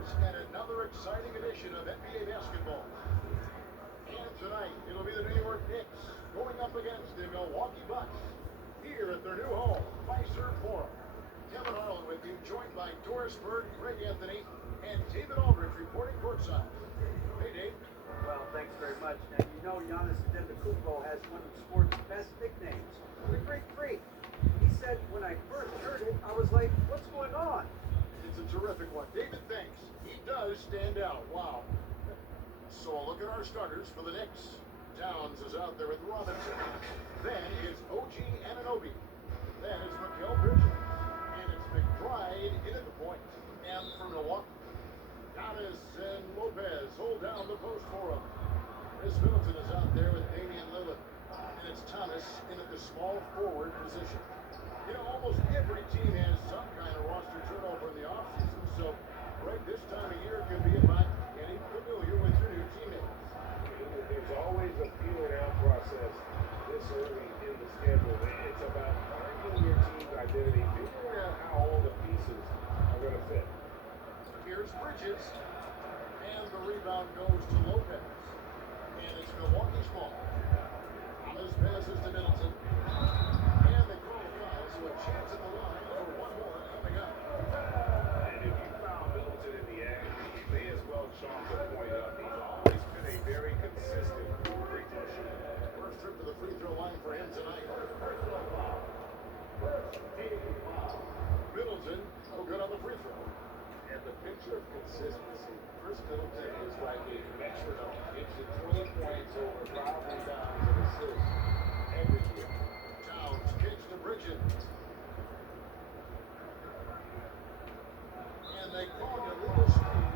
sports and another exciting edition of NBA basketball. And tonight, it'll be the New York Knicks going up against the Milwaukee Bucks here at their new home, Fiserv Forum. Kevin Harlan with you, joined by Doris Bird, Greg Anthony, and David Aldridge reporting courtside. Hey, Dave. Well, thanks very much. And you know Giannis Antetokounmpo has one of sports' best nicknames, the Great Freak. He said, when I first heard it, I was like, what's going on? It's a terrific one. David thinks he does stand out. Wow. So a look at our starters for the Knicks. Downs is out there with Robinson. Then it's OG Anunoby. Then it's Mikal Bridges. And it's McBride in at the point. And for Milwaukee, Giannis and Lopez hold down the post for him. Chris Middleton is out there with Damian Lillard. And it's Thomas in at the small forward position. You know, almost every team has some kind of roster turnover in the offseason, so right this time of year can be about getting familiar with your new teammates. There's always a feeling out process this early in the schedule. It's about finding your team's identity, figuring out how all the pieces are going to fit. Here's Bridges, and the rebound goes to Lopez. And it's Milwaukee's ball. Thomas passes to Middleton. And they call a foul, so a chance at the line for one more coming up. And if you found Middleton in the act, you may as well chalk the point up. He's always been a very consistent free throw shooter. First trip to the free throw line for him tonight. Middleton, no good on the free throw. And the picture of consistency, Chris Middleton is like a metronome. Gets you 20 points over 5 rebounds and assists every year. Downs kicks to Bridges. And they call it a little screen.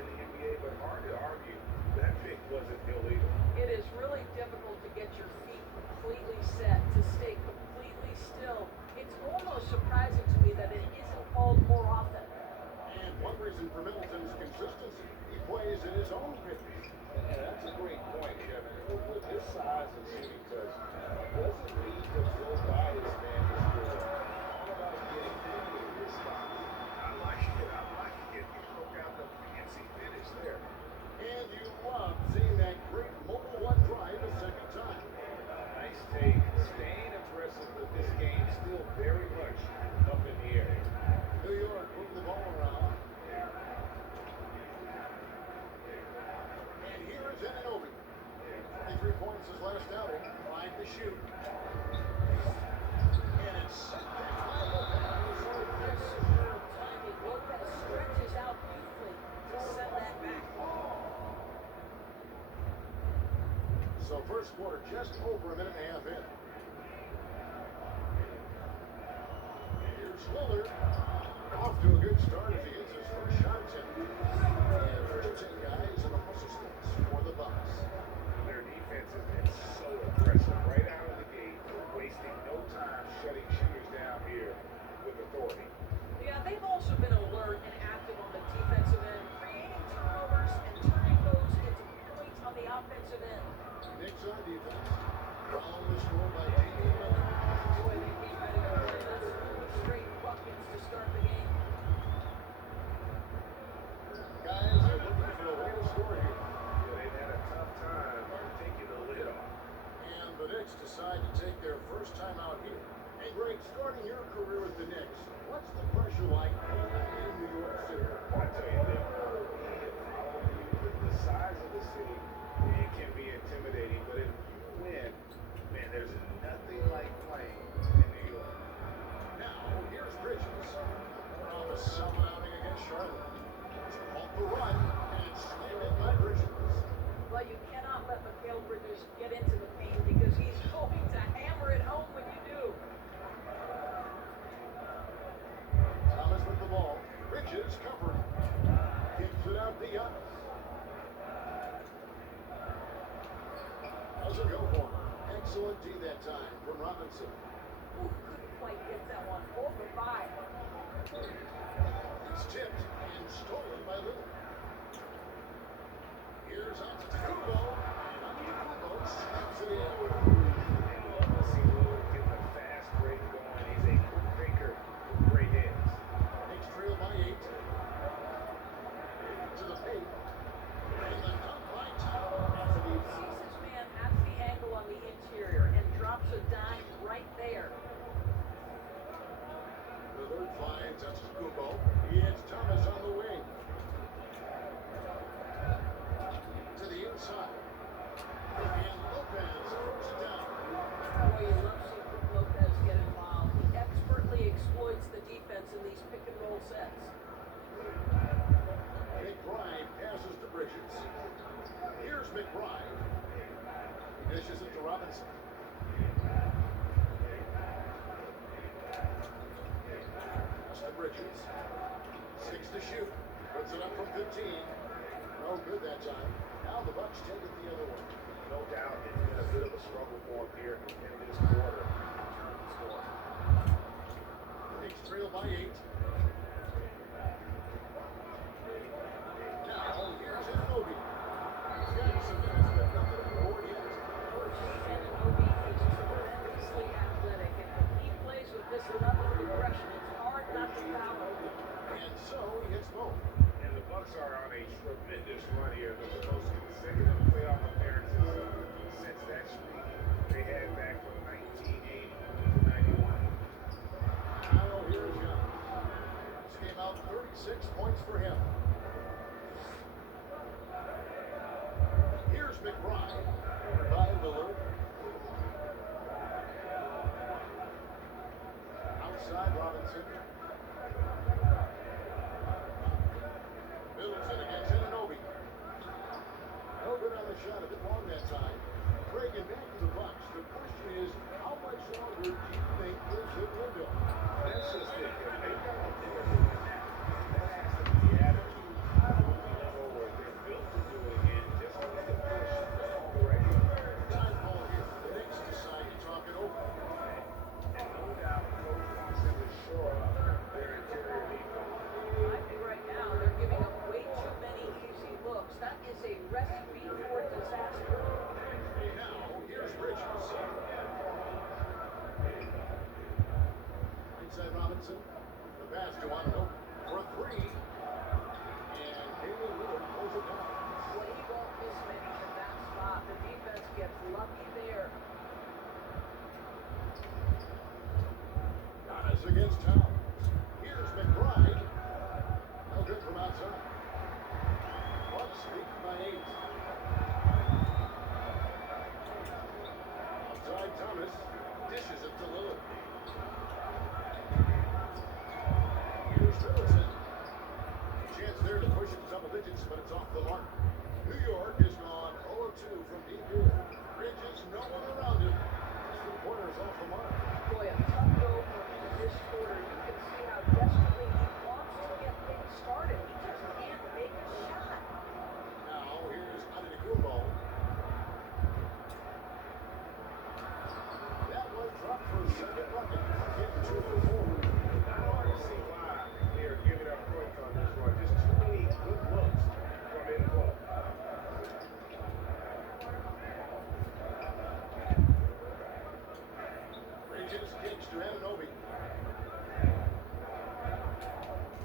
In the NBA, but hard to argue that pick wasn't illegal. It is really difficult to get your feet completely set, to stay completely still. It's almost surprising to me that it isn't called more often. And one reason for Middleton's consistency, he plays in his own pitch. And that's a great point, Kevin. With his size and shooting touch, doesn't need to go by his man to score. All about getting into his spot. I like it. You broke out the fancy finish there. And you love seeing that great mobile one drive a second time. Nice take. Staying aggressive with this game, still very much up in the air. New York moving the ball around. And here is Anunoby. 23 points his last outing. 5 to shoot. And it's sent back by Lopez. Timing. Lopez stretches out beautifully to send that back. So first quarter just over a minute and a half in. Here's Lillard. Off to a good start as he gets his first shot attempt. And there's 10 guys in the hustle space for the Bucks. Their defense has been so aggressive right out of the gate, wasting no time shutting shooters down here with authority. Yeah, they've also been alert and active on the defensive end, creating turnovers and turning those into points on the offensive end. Knicks on defense. Following the score by Damian Lillard. Boy, they came ready to play those straight buckets to start the game. Guys are looking for a way to score here. They've had a tough time taking the lid off. And the Knicks decide to take their first time out here. Hey, Greg, starting your career with the Knicks, what's the pressure like in New York City? I tell you, the size of the city, it can be intimidating, but if you win, man, there's nothing like playing in New York. Now, here's Bridges. Off a solid outing against Charlotte. Off the run, and it's slammed in by Bridges. Well, you cannot let Mikal Bridges get into the paint because he's going to hammer it home when you do. Thomas with the ball. Bridges covered. Kicks it out to Giannis. Doesn't go for him. Excellent D that time from Robinson. Ooh, couldn't quite get that one. 4 for 5. It's tipped and stolen by Lillard. Here's Antetokounmpo, and Antetokounmpo snaps it in. See Lillard get the fast break going. He's a quick thinker with great hands. McBride. He dishes it to Robinson. Austin Bridges. 6 to shoot. Puts it up from 15. No good that time. Now the Bucks take it the other way. No doubt it's been a bit of a struggle for him here in this quarter in terms of scoring. Knicks trail by 8. Now, here's Anunoby. He's got some minutes, but nothing on the board yet. Coach Anunoby is tremendously athletic, and when he plays with this level of aggression, it's hard not to foul him. And so he hits both. And the Bucks are on a tremendous run here. The most consecutive playoff appearances since that streak they had back from 1980 to 91. Now here's Young. This came out 36 points for him. Here's McBride. Over by Lillard. Outside Robinson. Middleton against Anunoby. No good on the shot. A bit long that time. Craig, and back to the Bucks. The question is, how much longer do you think this hit window? That's just it. If they've got a player doing that, that has to be the attitude. I don't know where they're built to do it again. Just make a push all the way. Time ball here. The Knicks decide to talk it over. And no doubt, Coach wants them to shore up their interior defense. I think right now they're giving up way too many easy looks. That is a recipe for disaster. Now, here's Bridges. Inside Robinson. The pass to Anunoby for a three. And Damian Lillard pulls it down. Well, he won't miss many from that spot. The defense gets lucky there. Giannis against Towns. Here's McBride. No good from outside. Bucks lead by 8. Outside Thomas. Dishes it to Lillard. Here's Middleton. Chance there to push it to double digits, but it's off the mark. New York has gone 0-2 from deep here. Bridges, no one around him. This three-pointer is off the mark. Boy, a tough go for him in this quarter. You can see how desperately he wants to get things started. He just can't make a shot. Now, here's Antetokounmpo. That one dropped for a second bucket. Hit 2 for 4. Not hard to see why they're giving up points on this one. Just too many good looks from in close. Bridges kicks to Anunoby.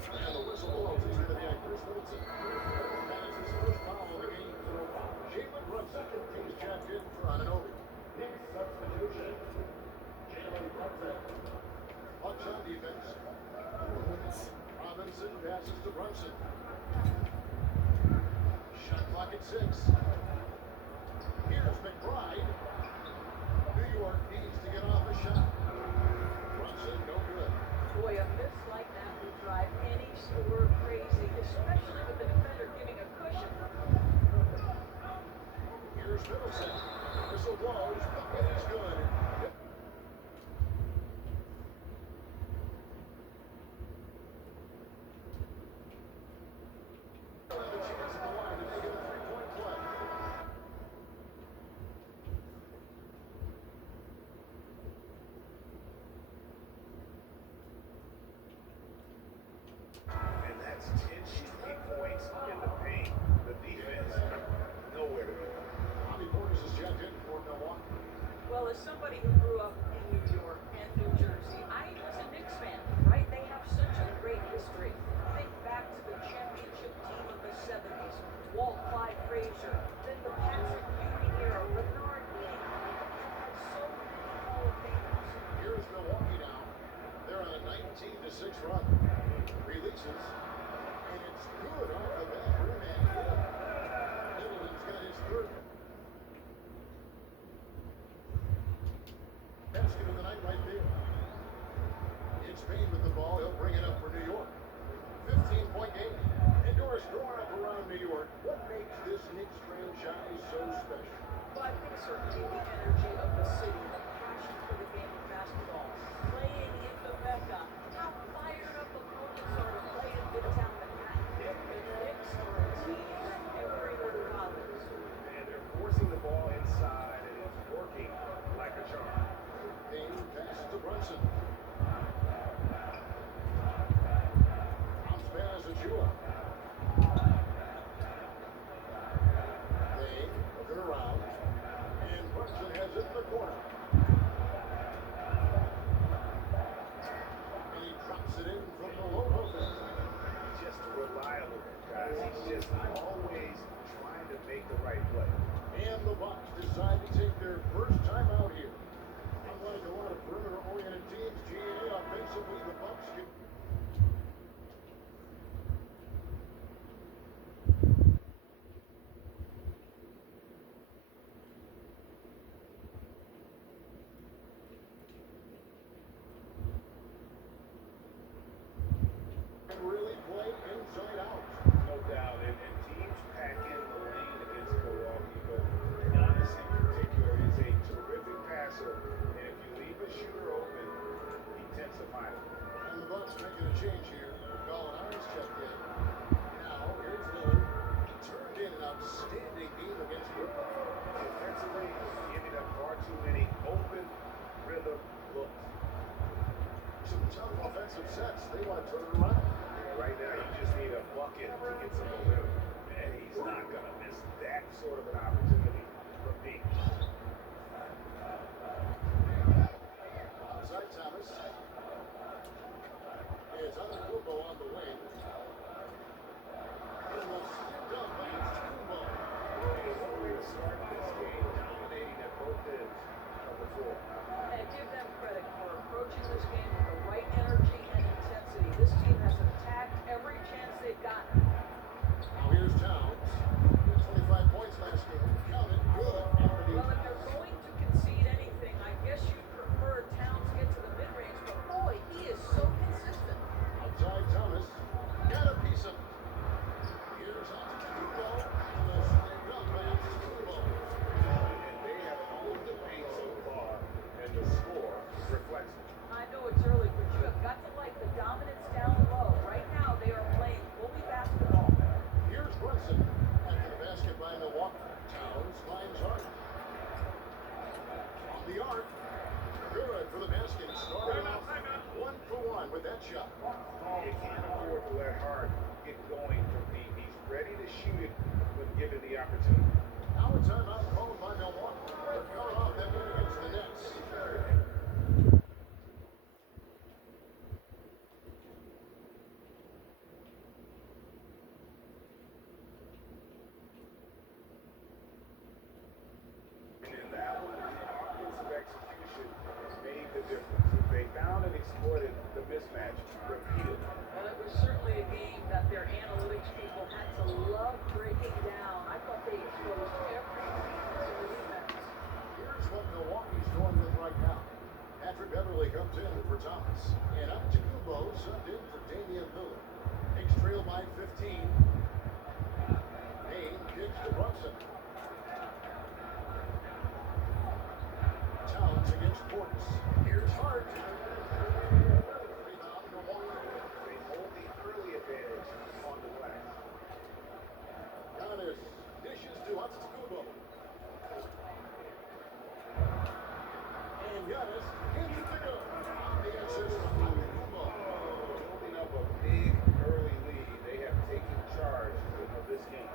And the whistle blows. He's going to be a Chris Middleton. That is his first foul of the game. Jalen Brunson is checked in for Anunoby. Next substitution, Jalen Brunson. Bucks on defense. Robinson passes to Brunson. Shot clock at 6. Here's McBride. New York needs to get off a shot. Brunson, no good. Boy, a miss like that would drive any scorer crazy, especially with the defender giving a cushion. Here's Middleton. Whistle blows. It is good. The chance at the line to make it a three-point play. And that's 10 straight points in the paint. The defense, nowhere to go. Bobby Portis is checked in for Milwaukee. Well, as somebody who grew up in New York and New Jersey, I was a Knicks fan, right? They have such a great history. Think back to the championship team of the 70s, Walt Clyde Frazier, then the Patrick Ewing era, Bernard King. Had so many Hall of Famers. Here's Milwaukee now. They're on a 19-6 run. Releases. And it's good off the back rim and in. Middleton's got his third. Basket of the night right there. It's Payne with the ball. He'll bring it up for New York. 15-point game. And Doris, growing up around New York, what makes this Knicks franchise so play. And the Bucks decide to take their first time out here. Unlike a lot of perimeter-oriented teams, GA offensively, the Bucks get can really play inside out. No doubt. And teams pack in the lane against Milwaukee, but Giannis in particular is a terrific passer. And if you leave a shooter open, he tends to find it. And the Bucks making a change here. Gallinari's checked in. Now, here's Lillard. He turned in an outstanding game against Brooklyn. Defensively, giving up far too many open rhythm looks. Some tough offensive sets. They want to turn it around. Right now, you just need a bucket to get some momentum. And he's not going to miss that sort of an opportunity from deep. Outside Thomas. It's Antetokounmpo on the wing. And the skipped up by Antetokounmpo. What a way to start this game, dominating at both ends of the floor. And give them credit for approaching this game with the right energy and intensity. This team has attacked every chance they've gotten. Now here's Towns. 25 points last game. Count it. Good. Well, if you're going to concede anything, I guess you'd prefer Towns get to the mid-range, but boy, he is so consistent. Outside Thomas. Got a piece of it. Here's Antetokounmpo. And the skipped up by Antetokounmpo. And they have owned the paint so far, and the score reflects it. I know it's early, but you have got to like the dominance down low. Right now, they are playing bully basketball. Here's Brunson. After the basket by Milwaukee. Towns climbs hard. On the arc. Good for the basket. Started off 1-for-1 with that shot. You can't afford to let Hart get going from deep. He's ready to shoot it when given the opportunity. Now a timeout called by Milwaukee. They're coming off that win against the Knicks. And in that one, the offensive execution made the difference. They found and exploited the mismatch repeatedly. Well, it was certainly a game that their analytics people had to love breaking down. I thought they exposed every weakness in the defense. Here's what Milwaukee's going with right now. Patrick Beverly comes in for Thomas. And Antetokounmpo subbed in for Damian Lillard. Knicks trail by 15. Payne kicks to Brunson. Towns against Portis. Here's Hart. Rebound Milwaukee. They hold the early advantage on the glass. Giannis dishes to Antetokounmpo. And Giannis into the go. The assist from Antetokounmpo. Building up a big early lead, they have taken charge of this game.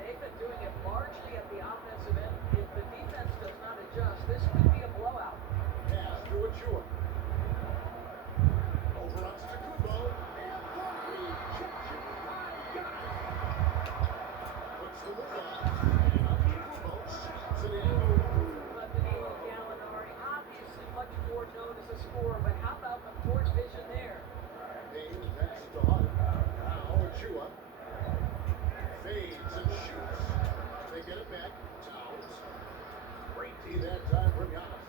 They've been doing it largely at the offensive end. If the defense does not adjust, this could be a blowout. Pass to Achua. Over Antetokounmpo. And the rejection by Giannis. Puts the move on. And Antetokounmpo shoots it in. But Danilo Gallinari, obviously much more known as a scorer, but how about the court vision there? Payne passes to Hart. Now Achua. Fades and shoots. They get it back. Towns. Great D that time from Giannis.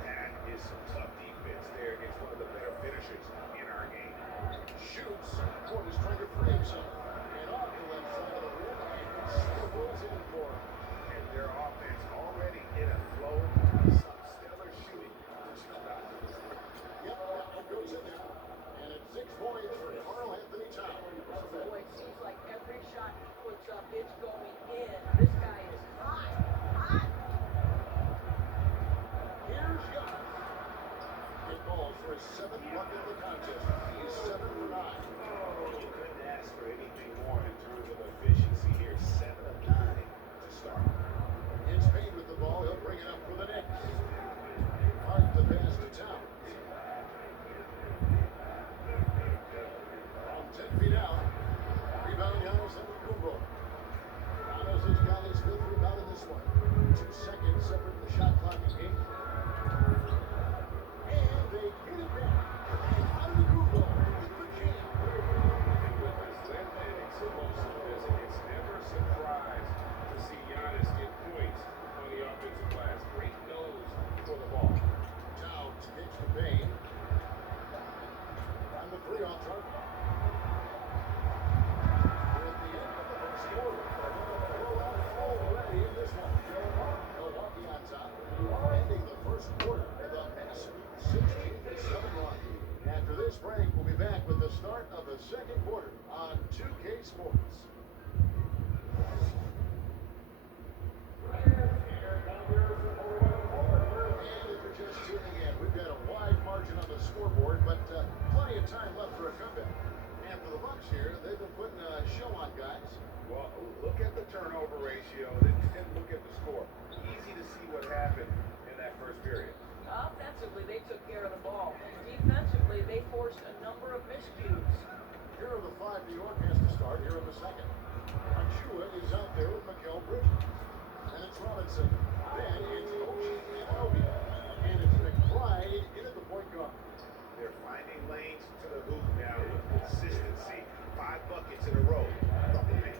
That is some tough defense there against one of the better finishers in our game. Shoots. Portis trying to free himself. And off the left side of the rim. And still goes in for him. And their offense already in a flow. Some stellar shooting to jump out. Yep, that one goes in there. And it's 6 points for Karl Anthony Towns. Boy, it seems like every shot he puts up, it's going in. This guy is hot, hot. Here's Giannis. It calls for his 7th bucket of the contest. He's 7 for 9. You couldn't ask for anything more in terms of efficiency here. 7 of 9 to start. first quarter with a massive 16-7 run. After this break, we'll be back with the start of the second quarter on 2K Sports. And if you're just tuning in, we've got a wide margin on the scoreboard, but plenty of time left for a comeback. And for the Bucks here, they've been putting a show on, guys. Well, look at the turnover ratio, then look at the score. Easy to see what happened in that first period. Offensively, they took care of the ball. And defensively, they forced a number of miscues. Here are the five New York has to start here in the second. Achua is out there with Mikal Bridges. And it's Robinson. Then it's Obi. And it's McBride in at the point guard. They're finding lanes to the hoop now with consistency. 5 buckets in a row from the paint.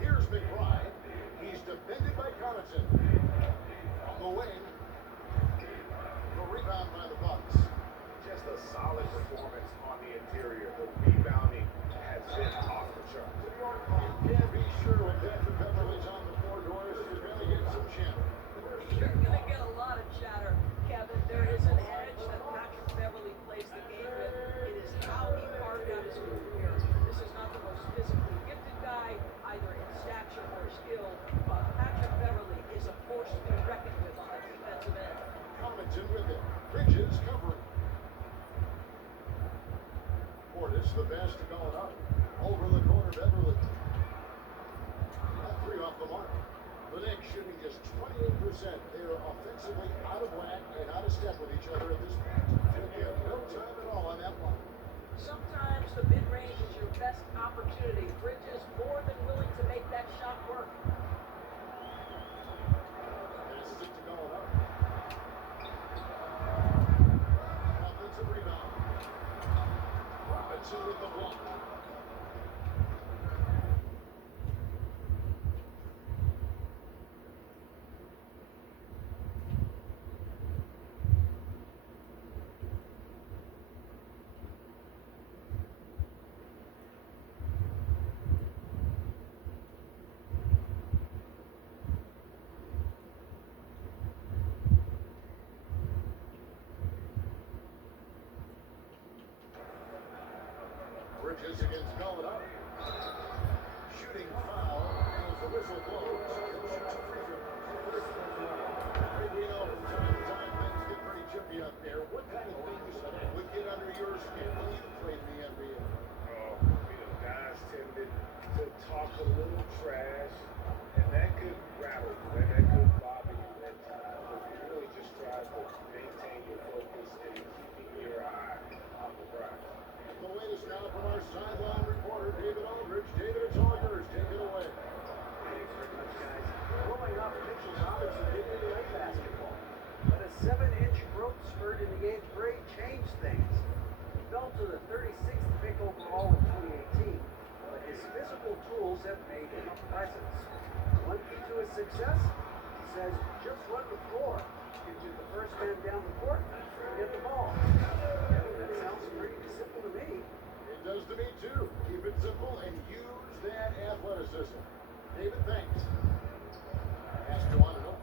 Here's McBride. He's defended by Connaughton. On the wing. The rebound by the Bucks. Just a solid performance on the interior. The rebounding has been off the charts. You can't be sure when Patrick Beverly's on the floor, Doris. You're going to get some chatter. You're going to get a lot of chatter, Kevin. There is an edge that Patrick Beverly plays the game with. It is how he carved out his career. This is not the most physically gifted guy, either in stature or skill, but Patrick Beverly is a force to be reckoned with on the defensive end. Connaughton with it. Bridges covering. Portis, the best going up. Over the corner, Beverly. That three off the mark. The Knicks shooting just 28%. They are offensively out of whack and out of step with each other at this point. They have no time at all on that one. Sometimes the mid-range is your best opportunity. Bridges more than willing to make that shot work. Passes it to going up. Offensive rebound. Robinson with the block. Bridges against going up. Shooting foul as the whistle blows. Shoots a free throw. Hey, we know from time to time things get pretty chippy up there. What kind of things would get under your skin when you played in the NBA? Oh, guys tended to talk a little trash, and that could rattle you, and that could bother you at times. But you really just try to maintain your focus and keeping your eye on the prize. The latest now from our sideline reporter, David Aldridge. David, it's all yours. Take it away. Thanks very much, guys. Growing up, Mitchell Robinson didn't really like basketball. But a 7-inch growth spurt in the 8th grade changed things. He fell to the 36th pick overall in 2018. But his physical tools have made him a presence. One key to his success? He says, just run the floor. Gives you the first man down the court and get the ball. That sounds pretty simple to me. It does to me, too. Keep it simple and use that athleticism. David, thanks. Pass to Anano.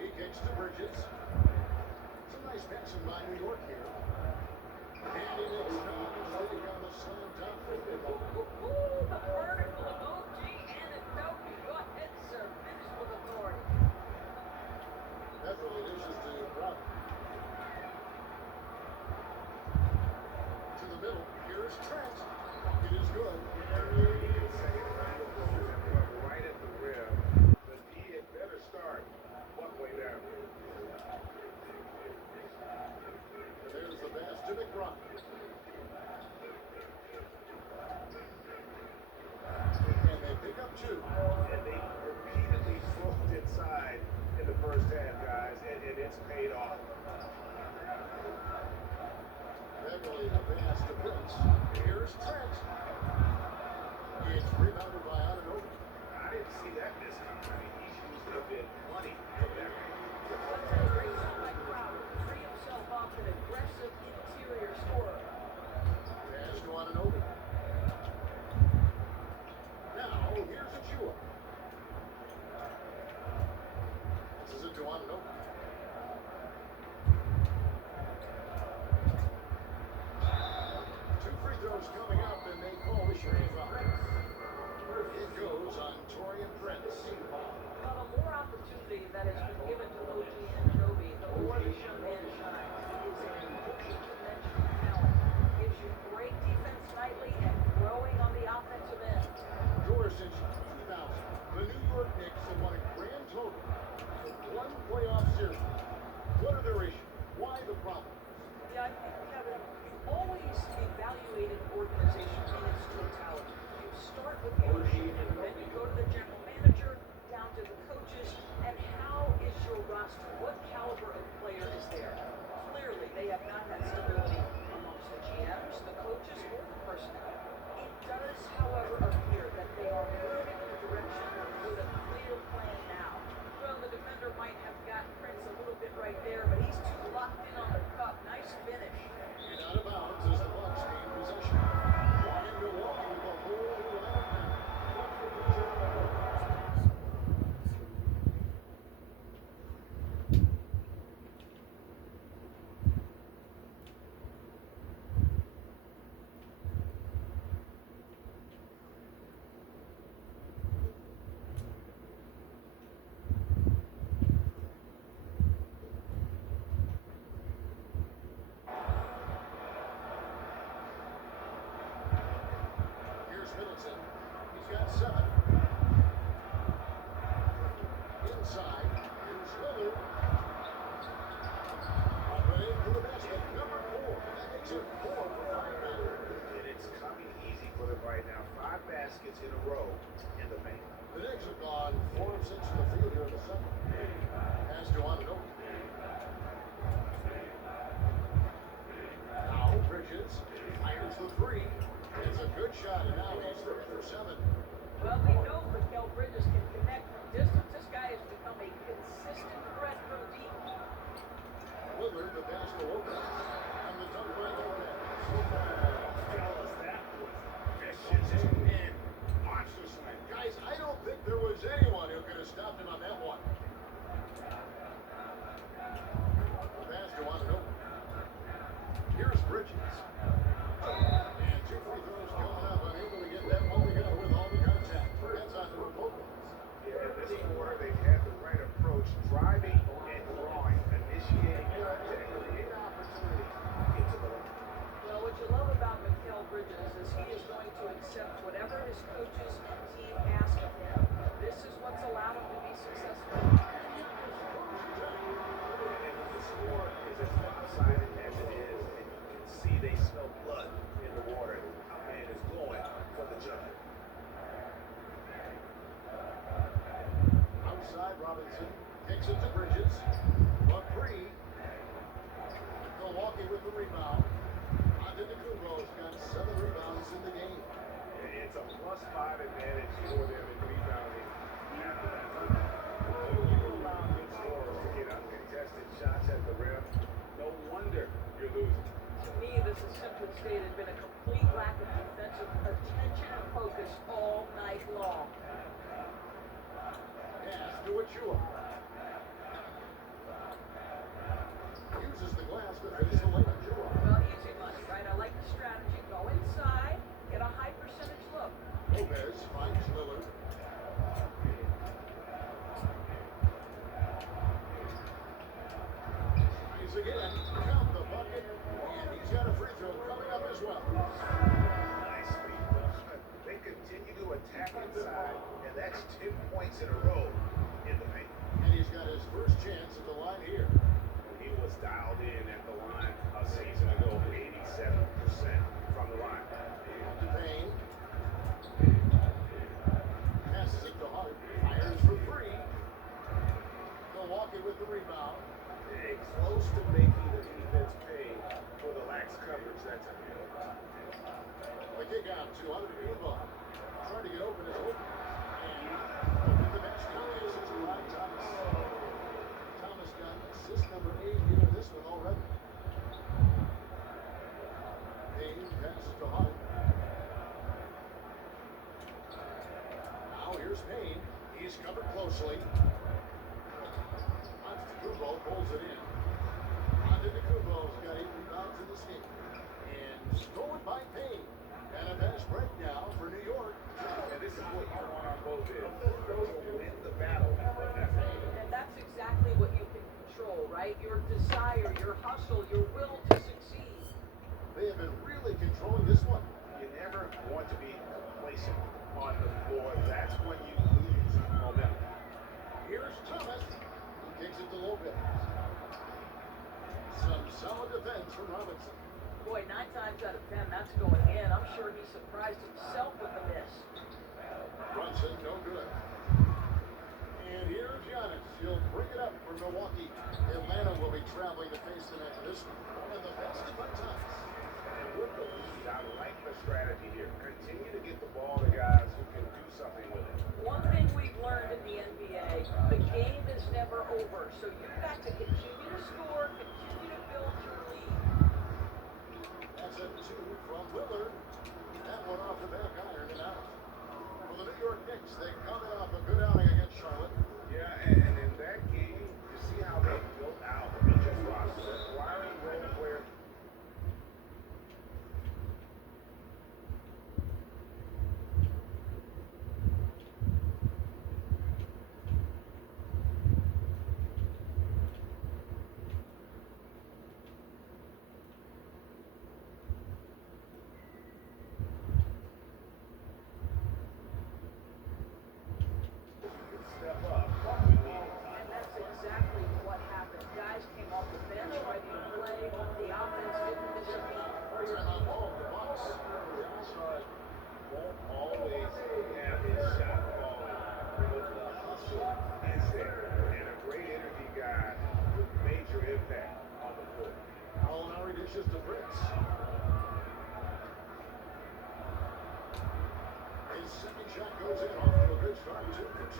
He kicks to Bridges. It's a nice passing by New York here. And he makes no mistake on the slam dunk. Ooh, the vertical of OG and Anunoby. Go ahead, sir. Finish with authority. That really dishes to Brown. To the middle. Here's Trent. It is good. Second round of goals and run right at the rim. But he had better start one way down. There's the pass to McBride. And they pick up two. And they repeatedly slipped inside in the first half, guys, and it's paid off. Beverly, the pass to Prince. Here's Trent. It's rebounded by Anunoby. I didn't see that miss coming. I mean, he's used a bit plenty from that range. That's a great shot by Crowder to free himself off an aggressive interior scorer. Pass to Anunoby. Now, here's Achua. 4 of 6 in the field here in the second. Pass to Ananobi. Now Bridges fires the three. It's a good shot, and now he's 3 for 7. Well, we know Mikal Bridges can connect from distance. This guy has become a consistent threat from deep. Lillard, the pass to Lopez. And the dunk by Lopez. Fellas, that was vicious. And watch this one. Guys, I don't think there was anyone who could have stopped him on that one. The pass to Ananobi. Here's Bridges. And 2 free throws coming up. Unable to get that one to go with all the contact. That's on the Republicans. Yeah, in this quarter, they've had the right approach, driving and drawing, initiating contact, create opportunity, get to the line. Well, what you love about Mikal Bridges is he is going to accept whatever his coaches and team ask of him. This is what's allowed him to be successful. And when the score is as lopsided as it is, and you can see they smell blood in the water, a man is going for the jump. Outside, Robinson kicks it to Bridges. McCree. Milwaukee with the rebound. Antetokounmpo's got 7 rebounds in the game. It's a +5 advantage for them in rebounding. When you allow good scorers to get uncontested shots at the rim, no wonder you're losing. To me, this has simply stated been a complete lack of defensive attention and focus all night long. Pass to Achua. Uses the glass to finish the lane. Achua. Well, easy money, right? I like the strategy. Go inside, get a high percentage look. Lopez finds Lillard. Tries again. Count the bucket. And he's got a free throw coming up as well. Nicely done. They continue to attack inside, and that's 10 points in a row in the paint. And he's got his first chance at the line here. He was dialed in at the line a season ago, 87% from the line. To Payne. Passes it to Hart. Fires for 3. Milwaukee with the rebound. Hey, close to making the defense pay for the lax coverage that time. The kick out to Antetokounmpo. Trying to get open is open. And open the bench now is July Thomas. Thomas got assist number 8 here in this one already. Payne passes to Hart. Now here's Payne. He's covered closely. Antetokounmpo pulls it in. Antetokounmpo's got 8 rebounds in this game. And stolen by Payne. And a fast break now for New York. And this is what you want on both ends. To win the battle of that paint. And that's exactly what you can control, right? Your desire, your hustle, your will to succeed. They have been really controlling this one. You never want to be complacent on the floor. That's when you lose momentum. Here's Thomas. He kicks it to Lopez. Some solid defense from Robinson. Boy, 9 times out of 10, that's going in. I'm sure he surprised himself with the miss. Brunson, no good. And here's Giannis. He'll bring it up for Milwaukee. Atlanta will be traveling to face them after this one. And the basketball times. And with the lead, I like the strategy here. Continue to get the ball to guys who can do something with it. One thing we've learned in the NBA, the game is never over. So you've got to continue to score, continue to build your lead. That's a 2 from Lillard. That one off the back iron and out. For the New York Knicks, they come off a good outing against Charlotte. Yeah, and in that game, you see how they built out each roster, acquiring role players.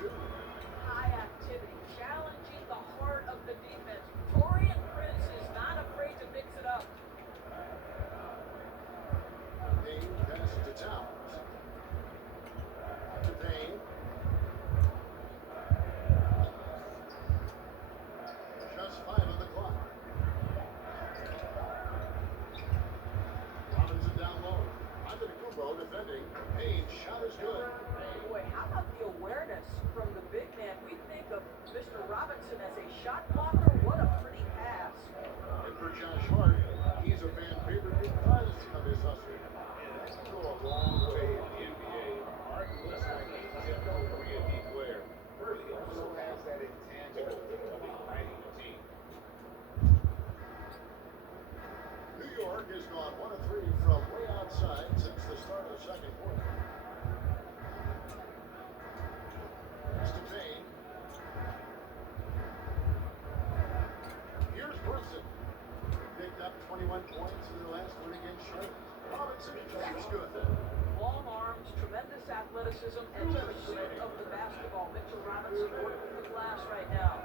2. High activity, challenging the heart of the defense. Torian Prince is not afraid to mix it up. Payne passes to Towns. To Payne. Just 5 on the clock. Robinson down low. Antetokounmpo defending. Payne's shot is good. Boy, how about the awareness from the big man? We think of Mr. Robinson as a shot blocker. What a pretty pass. And for Josh Hart, he's a fan favorite because of his hustle. And that can go a long way in the NBA. Hard looks like a typical 3-and-D player. But he also has that intangible of igniting a team. New York has gone 1 of 3 from way outside since the start of the second quarter. Here's to Payne. Here's Brunson. Picked up 21 points in their last win against Charlotte. Robinson is good. Long arms, tremendous athleticism, and pursuit of the basketball. Mitchell Robinson working the glass right now.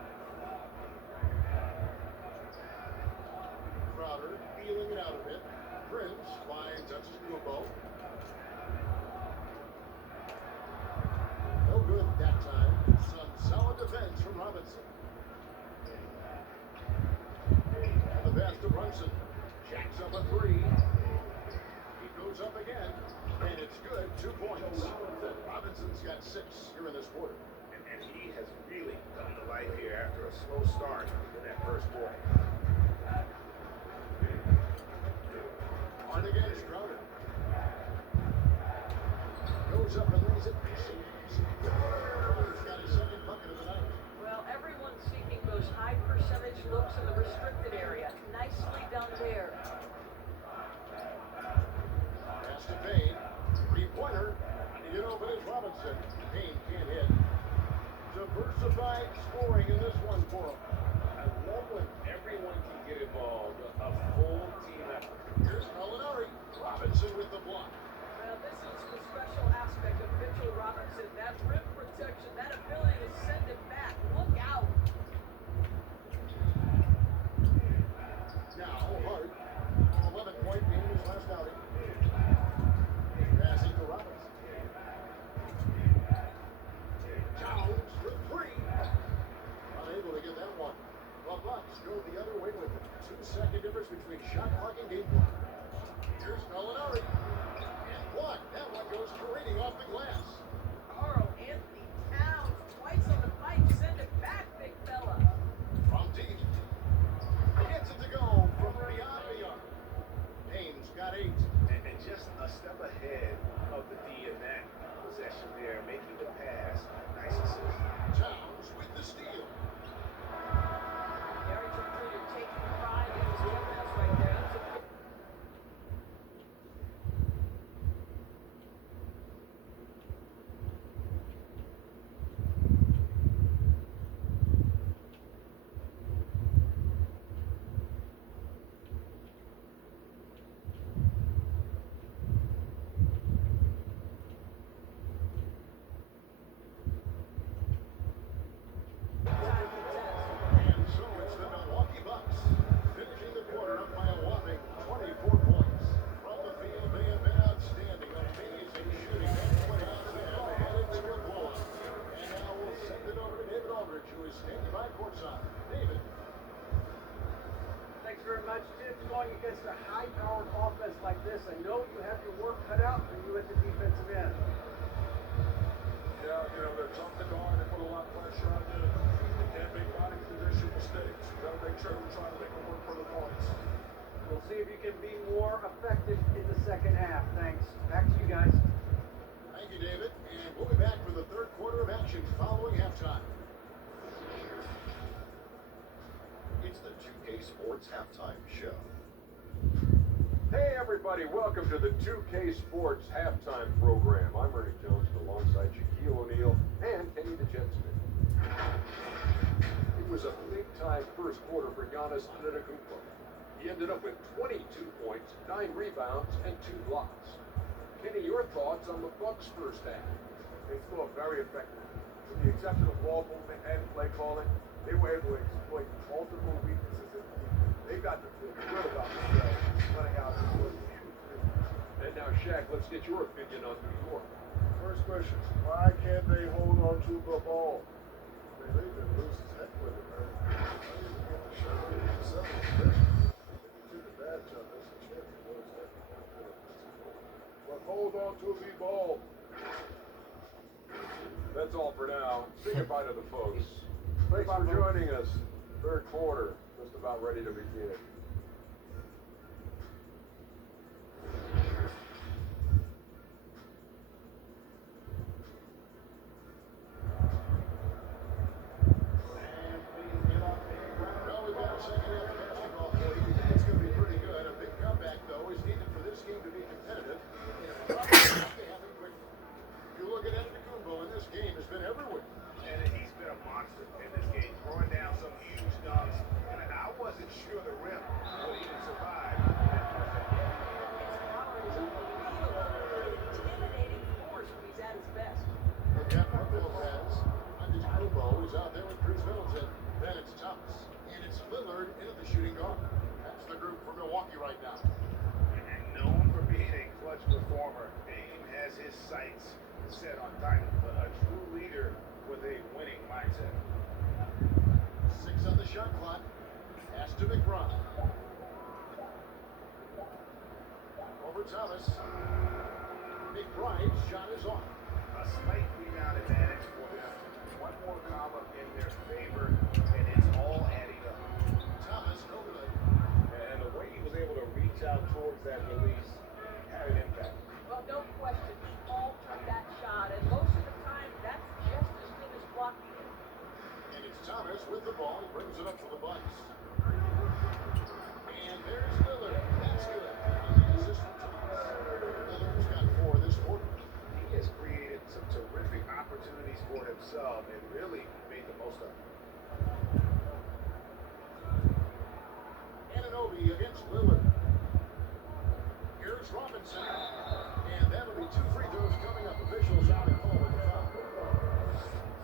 Crowder feeling it out a bit. Prince finds Antetokounmpo. No good that time. Some solid defense from Robinson. And the pass to Brunson. Jacks up a 3. He goes up again. And it's good. 2 points. Robinson's got 6 here in this quarter. And he has really come to life here after a slow start in that first quarter. On against Crowder. Goes up and lays it. Crowder's got his second bucket of the night. Well, everyone's seeking those high percentage looks in the restricted area. Nicely done there. Pass to Payne. 3-pointer. You know, but it's Robinson. Payne can't hit. Diversified scoring in this one for him. I love when everyone can get involved. A full team effort. Here's Molinari. Robinson with the block. Well, this is the special aspect of Mitchell Robinson. That rim protection, that ability to send it back. Look out. Now, Hart. 11-point game his last outing. Passing to Robinson. Towns for 3. Unable to get that one. The Bucks go the other way with it. 2-second difference between shot clock and game clock. Here's Molinari. And blocked. That one goes careening off the glass. Carl Anthony Towns, twice on the pipe. Send it back, big fella. From deep. Gets it to go from beyond the arc. Payne's got 8. And just a step ahead of the D in that possession there, making the pass. Nice assist. Towns with the steal. Gary Trent Jr. taking pride in his defense right there. That's a good. And so it's the Milwaukee Bucks, finishing the quarter up by a whopping 24 points. From the field, they have been outstanding, amazing shooting. That's what has them headed to a blowout. And now we'll send it over to David Aldridge, who is standing by courtside. David. Thanks very much, Tim. Going against a high-powered offense like this, I know you have your work cut out for you at the defensive end. Yeah, they're tough to guard. They put a lot of pressure on you. They can't make body position mistakes. You got to make sure we're trying to make them work for the points. We'll see if you can be more effective in the second half. Thanks. Back to you guys. Thank you, David. And we'll be back for the third quarter of action following halftime. It's the 2K Sports Halftime Show. Hey everybody, welcome to the 2K Sports Halftime Program. I'm Ernie Jones alongside Shaquille O'Neal and Kenny the Jet Smith. It was a big-time first quarter for Giannis Antetokounmpo. He ended up with 22 points, 9 rebounds, and 2 blocks. Kenny, your thoughts on the Bucks' first half? They thought very effective. with the exception of ball movement and play calling, they were able to exploit multiple weaknesses in the defense. They got to feel good about themselves running out this was a huge victory. And now, Shaq, let's get your opinion on New York. First question, why can't they hold on to the ball? Man, they've been loose as heck with it, man. I need to get the shot. They took a bad shot. That's a champion. But hold on to the ball. That's all for now. Say goodbye to the folks. Thanks for joining us. Third quarter, just about ready to begin. Well, we've got a second half basketball for you. It's going to be pretty good. A big comeback, though, is needed for this game to be competitive. And it probably has to happen quickly. If you look at Antetokounmpo in this game, has been everywhere. And he's been a monster in this game, throwing down some huge dunks. And I wasn't sure the rim would even survive that first half. His power is unbelievable. An intimidating force when he's at his best. Look at Marco Lopez. Antetokounmpo is out there with Chris Middleton. Then it's Thomas. And it's Lillard into the shooting guard. That's the group for Milwaukee right now. And known for being a clutch performer, Dame has his sights set on title, but a true leader with a winning mindset. 6 on the shot clock. Pass to McBride. Over Thomas. McBride's shot is off. A slight rebound advantage for them. One more column in their favor, and it's all adding up. Thomas, no good. And the way he was able to reach out towards that release had an impact. Well, no question, he altered that shot, and most of the time, that's just as good as blocking it. And it's Thomas with the ball. He brings it up for the Bucks. And there's Lillard. That's good. Assist from Thomas. Lillard's got 4 this quarter. He has created some terrific opportunities for himself and really made the most of it. Anunoby against Lillard. Here's Robinson. And that'll be 2 free throws coming up. Officials out and call with the foul.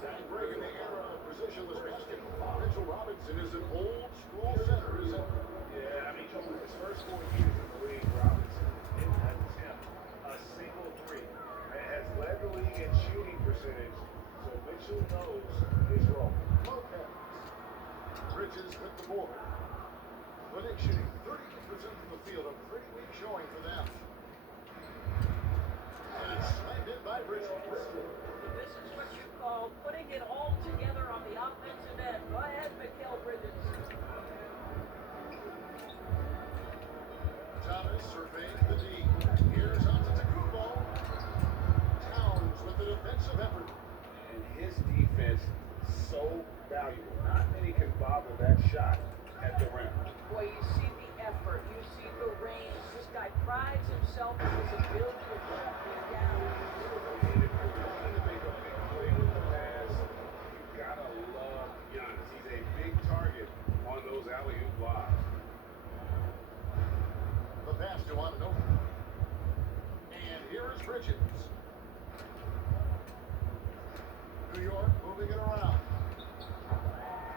That break in the era of positionless basketball. Mitchell Robinson is an old school center, isn't he? Yeah, I mean, his first 4 years in the league, Robinson didn't attempt a single three. And has led the league in shooting percentage, so Mitchell knows his role. Lopez. Bridges with the board. The Knicks shooting 32% from the field. A pretty weak showing for them. And it's slammed in by Bridges. This is what you call putting it all together on the offensive end. Go ahead, Mikal Bridges. Thomas surveying the D. Here's Antetokounmpo. Towns with the defensive effort. And his defense, so valuable. Not many can bother that shot at the rim. Boy, you see the effort, you see the range. This guy prides himself on his ability to track things down. And if you're looking to make a big play with the pass, you gotta love Giannis. He's a big target on those alley-oop lobs. The pass to Anunoby. And here is Bridges. New York moving it around.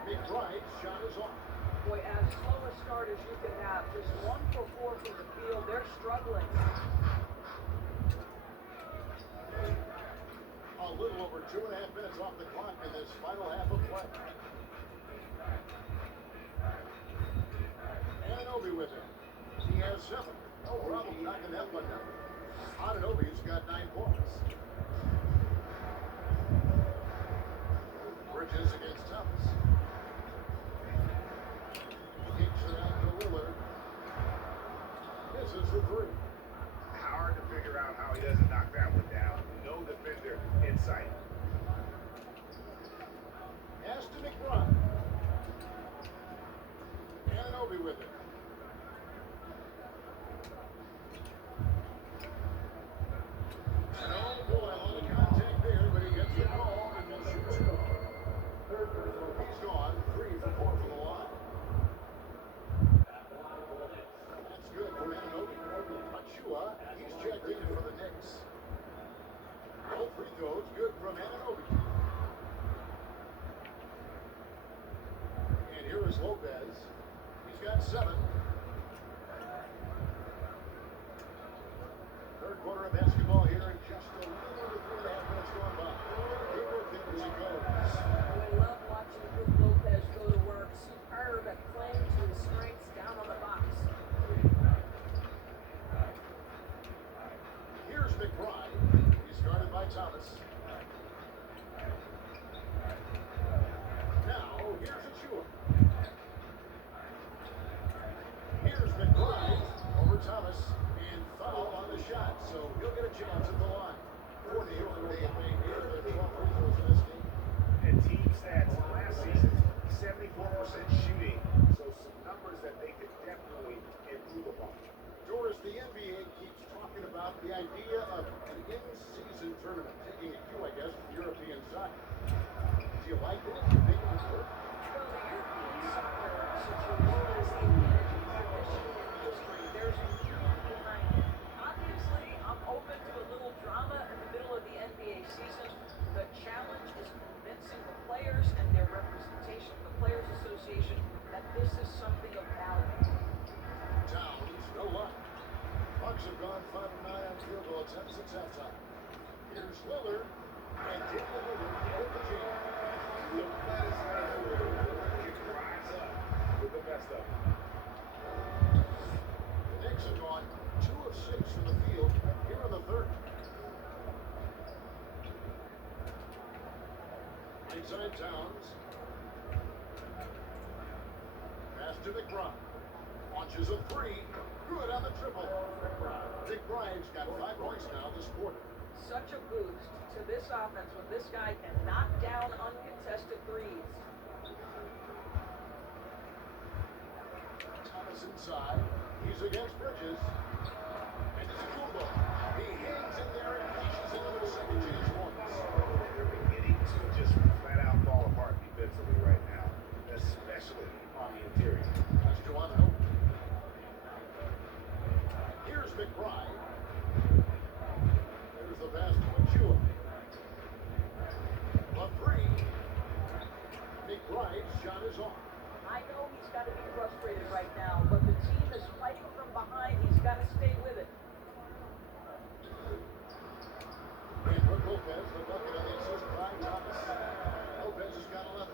McBride's shot is off. Boy, as slow a start as you can have, just 1 for 4 from the field, they're struggling. A little over 2.5 minutes off the clock in this final half of play. Anunoby with him. He has 7. No problem knocking that one down. Anunoby's got 9 points. Bridges against Thomas. Kicks it out to Lillard. Misses the 3. Hard to figure out how he doesn't knock that one down. No defender in sight. Pass to McBride. Anunoby with it. No got 7. Third quarter of basketball here, and just a little over 3.5 minutes gone by. Good work there as he goes. We love watching Brook Lopez go to work. Superb at playing to his strengths down on the box. Here's McBride. He's guarded by Thomas. Now, here's Achua. Here's McBride over Thomas. And foul on the shot, so he'll get a chance at the line. 48 for Dave May here. The 12 free throws in this game. And team stats last season, 74% shooting. So some numbers that they could definitely improve upon. Doris, the NBA keeps talking about the idea of an in-season tournament, taking a cue, I guess, from European soccer. Do you like it? Do you think it would work? Well, the European soccer, such a longest advantage tradition in history, there's a meaning behind it. Obviously, I'm open to a little drama in the middle of the NBA season. The challenge is convincing the players and their representation, the Players Association, that this is something of value. Towns, no luck. Bucks have gone 5 of 9 on field goal attempts since halftime. Here's Lillard, and Damian Lillard with the jam. Look at his he rise up with the best of them. The Knicks have gone 2 of 6 from the field here in the third. Inside Towns. Pass to McBride. Launches a 3. Good on the triple. McBride's got 5 points now this quarter. Such a boost to this offense when this guy can knock down uncontested threes. Thomas inside. He's against Bridges. And it's Kumbo. He hangs in there and pushes into their second chance points. They're beginning to just flat out fall apart defensively right now, especially on the interior. That's Joanna. Here's McBride. There's the pass to Achua. A 3. McBride's shot is off. I know he's got to be frustrated right now, but the team is fighting from behind. He's got to stay with it. And Brook Lopez, the bucket on the assist by Thomas. Lopez has got 11.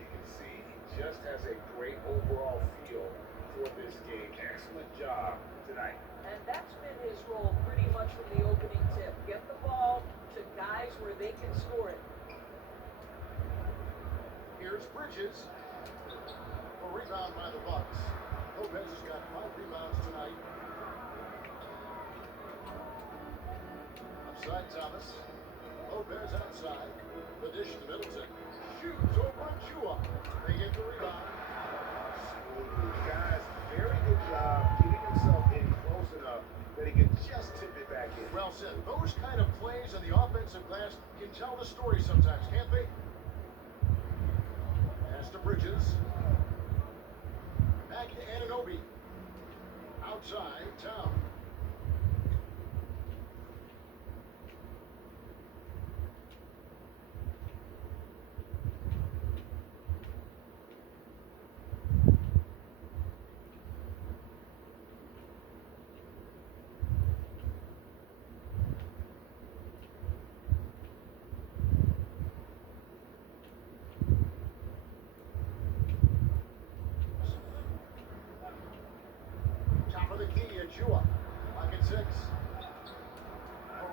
You can see he just has a great overall feel for this game. Excellent job tonight. And that's been his role pretty much from the opening tip. Get the ball to guys where they can score it. Here's Bridges. A rebound by the Bucks. Lopez has got 5 rebounds tonight. Upside Thomas. Lopez outside. The dish to Middleton. Shoots over Achua. They get the rebound. Guys, very good job getting himself in close enough that he can just tip it back in. Well said. Those kind of plays on the offensive glass can tell the story sometimes, can't they? Pass to Bridges. Back to Anunoby. Outside, Town. Top of the key, Achua. Pocket 6. A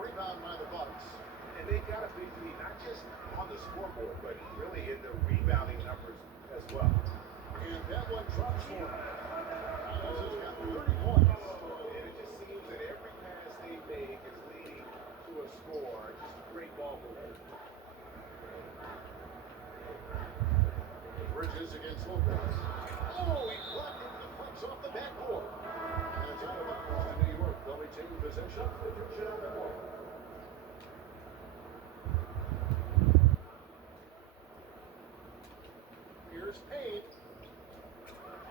rebound by the Bucks. And they got a big lead, not just on the scoreboard, but really in the rebounding numbers as well. And that one drops for him. Thomas has got 30 points. And it just seems that every pass they make is leading to a score. Just great ball movement. Bridges against Lopez. Oh, he blocked it. Deflects off the backboard. And it's out of bounds to New York. They'll retain possession. Here's Payne.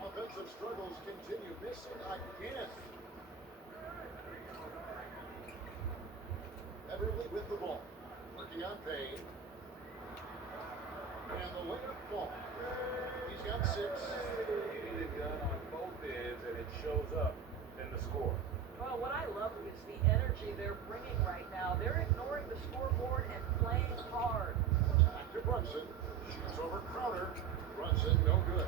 Offensive struggles continue. Missing again. Everly with the ball. Working on Payne. And the layup falls. He's got 6. Getting it done on both ends, and it shows up in the score. Well, what I love is the energy they're bringing right now. They're ignoring the scoreboard and playing hard. Back to Brunson. Shoots over Crowder. Brunson, no good.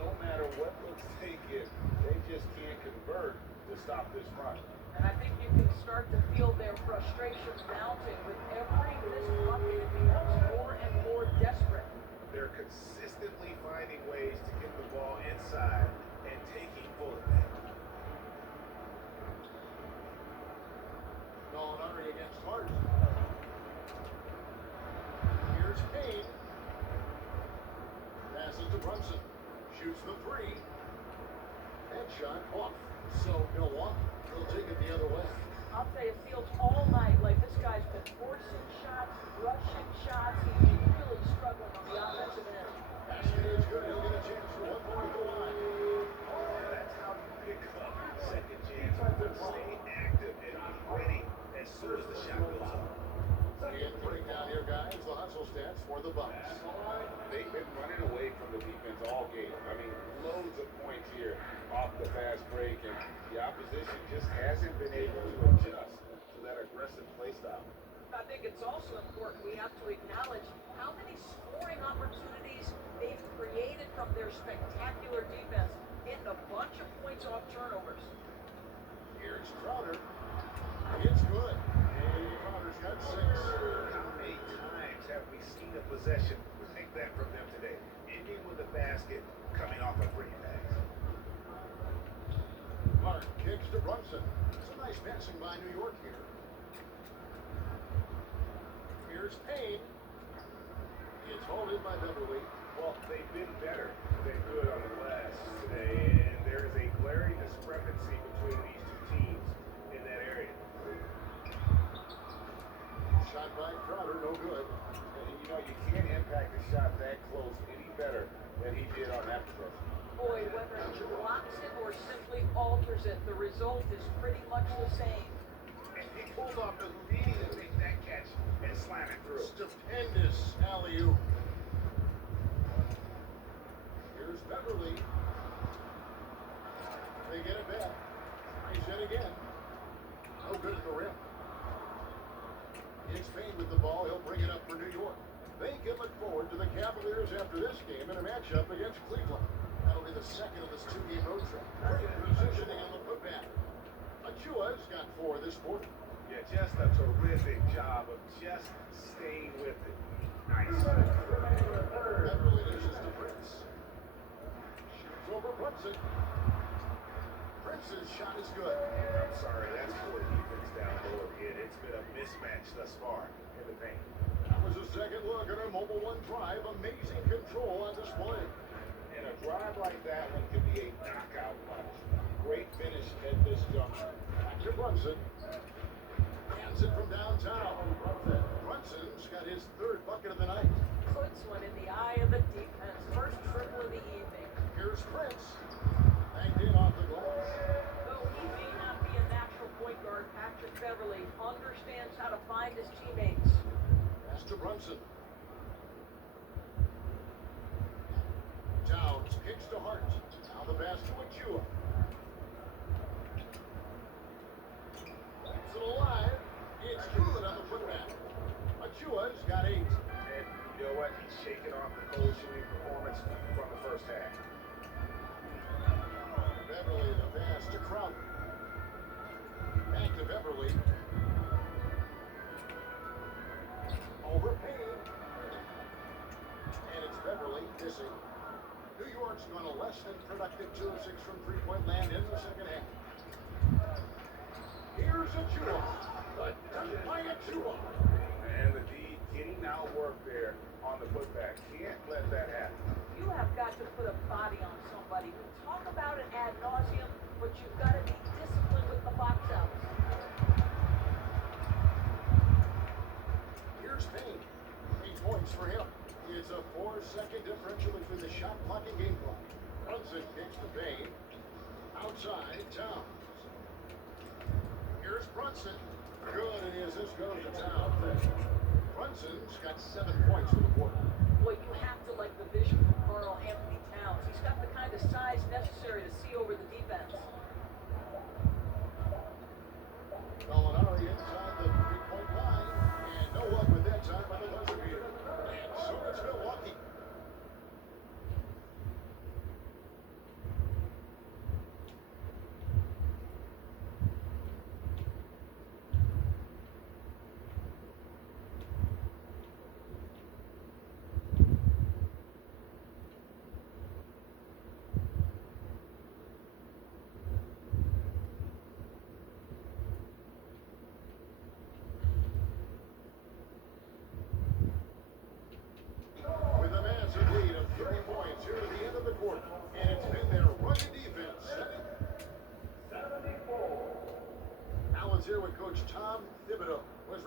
No matter what looks they get, they just can't convert to stop this run. And I think you can start to feel their frustration mounting with every missed bucket. It becomes more and more desperate. They're consistently finding ways to get the ball inside and taking full advantage. Gallinari against Hart. Here's Kane. Passes to Brunson. Shoots the 3. Headshot off. So Milwaukee will take it the other way. I'll tell you, it feels all night like this guy's been forcing shots, rushing shots. He's really struggling on the offensive end. Basket is good. He'll get a chance for one more at the line. That's how you pick up second chance. Stay active and be ready as soon as the shot goes up. And putting down here, guys, the hustle stats for the Bucks. They've been running away from the defense all game. I mean, loads of points here off the fast break, and the opposition just hasn't been able to adjust to that aggressive play style. I think it's also important we have to acknowledge how many scoring opportunities they've created from their spectacular defense, getting a bunch of points off turnovers. Here's Crowder. It's good. And Crowder's got 6. How many times have we seen a possession take that from them today? Ending with a basket, coming off a free pass. Hart kicks to Brunson. Some nice passing by New York here. Here's Payne. It's holding by Beverly. Well, they've been better than good on the glass today, and there is a glaring discrepancy between these two teams in that area. Shot by Crowder, no good. And you know, you can't impact a shot that close any better than he did on that possession. Boy, whether he blocks it or simply alters it, the result is pretty much the same. And he pulled off immediately that catch and slam it through. Stupendous alley-oop. Here's Beverly. They get it back. He's in again. No good at the rim. It's Payne with the ball. He'll bring it up for New York. They can look forward to the Cavaliers after this game in a matchup against Cleveland. That'll be the second of this 2-game road trip. Great positioning on the putback. Achua's got 4 this quarter. Yeah, just a terrific job of just staying with it. Nice. Beverly dishes to Prince. Shoots over Brunson. Prince's shot is good. I'm sorry, that's poor defense down low again. It's been a mismatch thus far in the paint. That was a second look at our Mobile One drive. Amazing control on display. And a drive like that one could be a knockout punch. Great finish at this juncture. Back to Brunson. Hands it from downtown. Brunson's got his 3rd bucket of the night. Puts one in the eye of the defense. First triple of the evening. Here's Prince. Banged in off the glass. Though he may not be a natural point guard, Patrick Beverly understands how to find his teammates. Pass to Brunson. Towns kicks to Hart. Now the pass to Achua. Keeps it alive. It's good on the putback. Achua's got 8. And you know what? He's shaking off the cold shooting performance from the first half. Beverly the pass to Crowder. Back to Beverly. Over Payne. And it's Beverly missing. New York's gone a less than productive 2 of 6 from 3-point land in the second half. Here's Achua. The dunk by Achua. And the D getting now work there on the putback. Can't let that happen. You have got to put a body on somebody. We talk about it ad nauseum, but you've got to be disciplined with the box outs. Here's Payne. 8 points for him. It's a 4-second differential between the shot clock and game clock. Brunson kicks to Payne. Outside, Towns. Here's Brunson. Good, and his assist goes to Towns. Brunson's got 7 points for the quarter. Boy, you have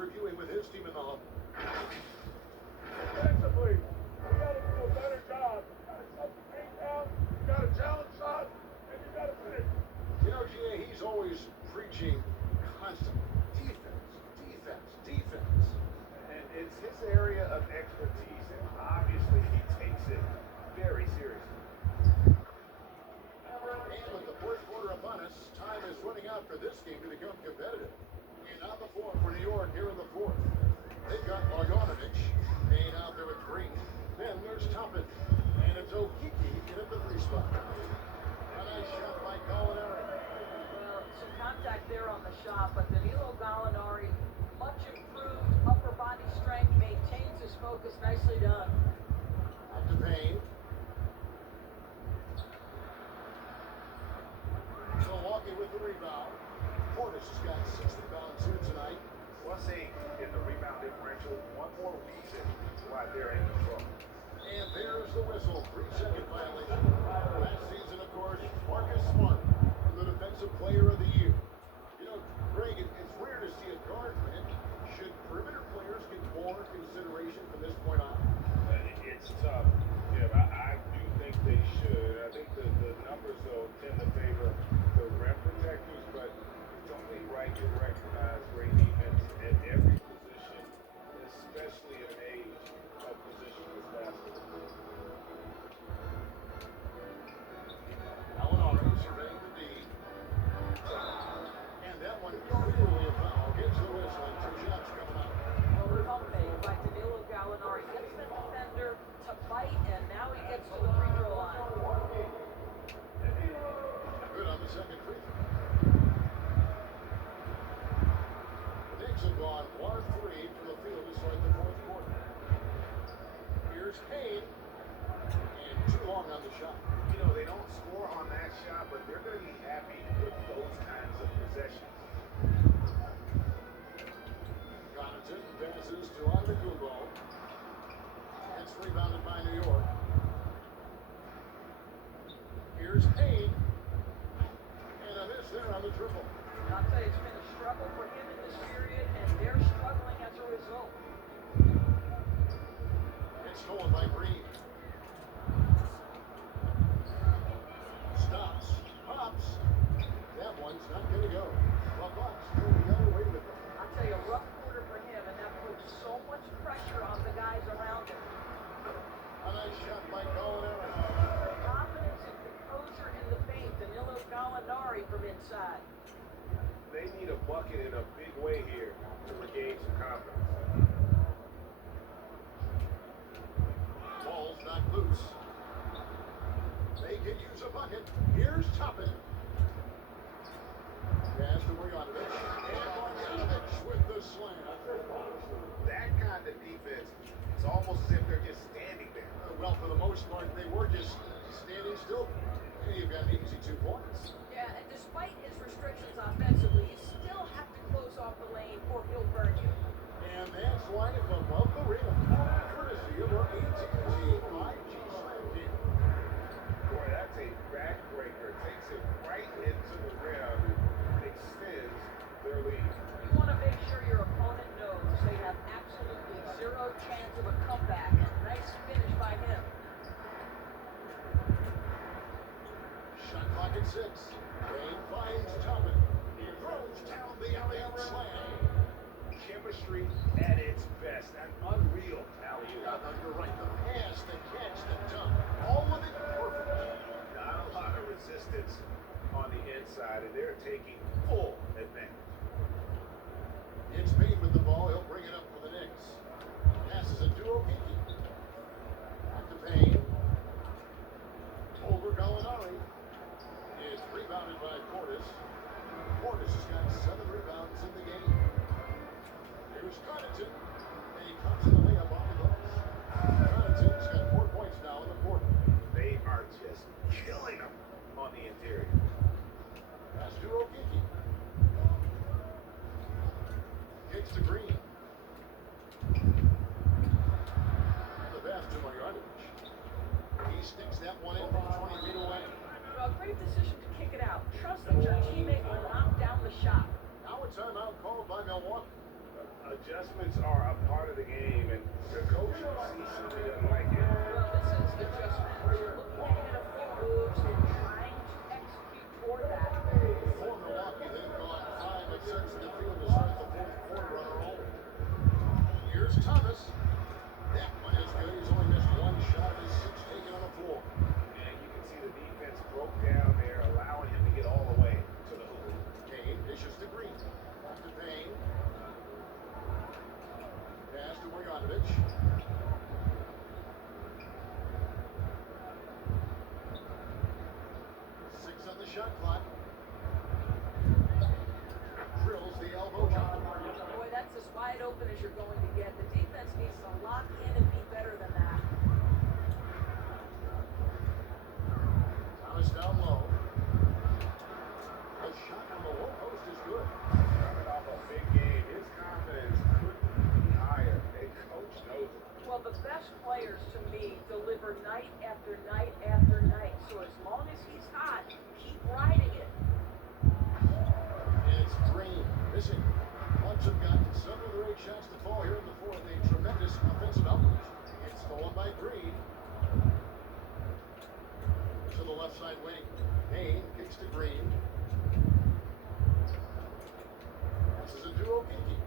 reviewing with his team in the huddle. Defensively, we got to do a better job. You got to shut the game down, you got to challenge shots, and you got to finish. You know, GA, he's always preaching constantly. Defense, defense, defense. And it's his area of expertise, and obviously he takes it very seriously. And with the fourth quarter upon us, time is running out for this game to become competitive. And on the floor for New York here in the fourth. They've got Bogdanovich, Payne out there with Green. Then there's Toppin. And it's Okiki in at the 3 spot. A nice shot by Gallinari. Well, some contact there on the shot, but Danilo Gallinari, much improved upper body strength, maintains his focus. Nicely done. Out to Payne. Milwaukee with the rebound. Portis has got 6 rebounds here tonight. +8 in the rebound differential. One more reason why they're in control. And there's the whistle. 3-second violation. Last season, of course, Marcus Smart, the defensive player of the year. You know, Greg, it's rare to see a guard win. Should perimeter players get more consideration from this point on? It's tough. Yeah, I do think they should. I think the numbers, though, tend to favor the rim protectors, but it's only right to recognize great defense at every position, especially in an age of positionless basketball. Gallinari surveying the D. And that one clearly a foul. Gets the whistle and 2 shots coming up. Well, pump fake by Danilo Gallinari gets the defender to bite, and now he gets to the free throw line. Good on the second free throw. The Knicks have gone 1-3 from the field to start the fourth quarter. Here's Payne. And too long on the shot. You know, they don't score on that shot, but they're going to be happy with those kinds of possessions. Connaughton passes to Antetokounmpo. It's rebounded by New York. Here's Payne. And a miss there on the triple. I'll tell you, it's been a struggle for him in this period, and they're struggling as a result. It's stolen by Green. Stops. Pops. That one's not going to go. Well, Bucks go the other way with it. I'll tell you, a rough quarter for him, and that puts so much pressure on the guys around him. A nice shot by Gallinari. Confidence and composure in the paint. Danilo Gallinari from inside. They need a bucket in a big way here to regain some confidence. Ball's not loose. They could use a bucket. Here's Toppin. Pass to Bogdanovich. And Bogdanovich with the slam. That kind of defense, it's almost as if they're just standing there. Well, for the most part, they were just standing still. And you've got an easy 2 points. Yeah, and despite his restrictions offensively, you still have to close off the lane or he'll burn you. And that's why it's above the rim. Courtesy of our AT&T 5G Slam Team. Boy, that's a backbreaker. Takes it right into the rim, extends their lead. You want to make sure your opponent knows they have absolutely zero chance of a comeback. And nice finish by him. Shot clock at 6. Payne finds Toppin. He throws down the alley slam. Chemistry at its best. An unreal alley-oop. Yeah, you're right. The pass, the catch, the dunk. All of it perfect. Not a lot of resistance on the inside, and they're taking full advantage. It's Payne with the ball. He'll bring it up for the Knicks. Passes it to Okiki. Back to Payne. Over Gallinari. It's rebounded by Portis. Portis has got 7 rebounds in the game. Here's Connaughton. And he comes to the layup off the glass. Connaughton's got 4 points now in the quarter. They are just killing them on the interior. Pass to Okiki. Kicks to Green. The pass to Bogdanovich. He sticks that one in from 20 feet away. A great decision to kick it out. Trust that your teammate will knock down the shot. Now a timeout called by Milwaukee. Adjustments are a part of the game, and the coach sees something he doesn't like it. Well, this is adjustment. Looking at a few moves and trying to execute toward that. For Milwaukee, they've gone 5 of 6 in the field to start the fourth quarter on a roll. Here's Thomas. That one is good. He's only missed one shot of his 6 taken on the floor. And you can see the defense broke down there, allowing him to get all the way to the hoop. Kane dishes to Green. Back to Payne. Pass to Bogdanovich. 6 on the shot clock. Drills the elbow jumper. Boy, that's as wide open as you're going to get. The defense needs to lock in and be better than that. Thomas down low. The shot from the low post is good. Coming off a big game, his confidence couldn't be higher. A coach knows it. Well, the best players to me deliver night after night after night. So as long as he's hot, keep riding it. And it's Green missing. Bucks have gotten 7 of their 8 shots to fall here in the fourth. A tremendous offensive output. It's stolen by Green. To the left side wing. Payne kicks to Green. Passes it to Okeke.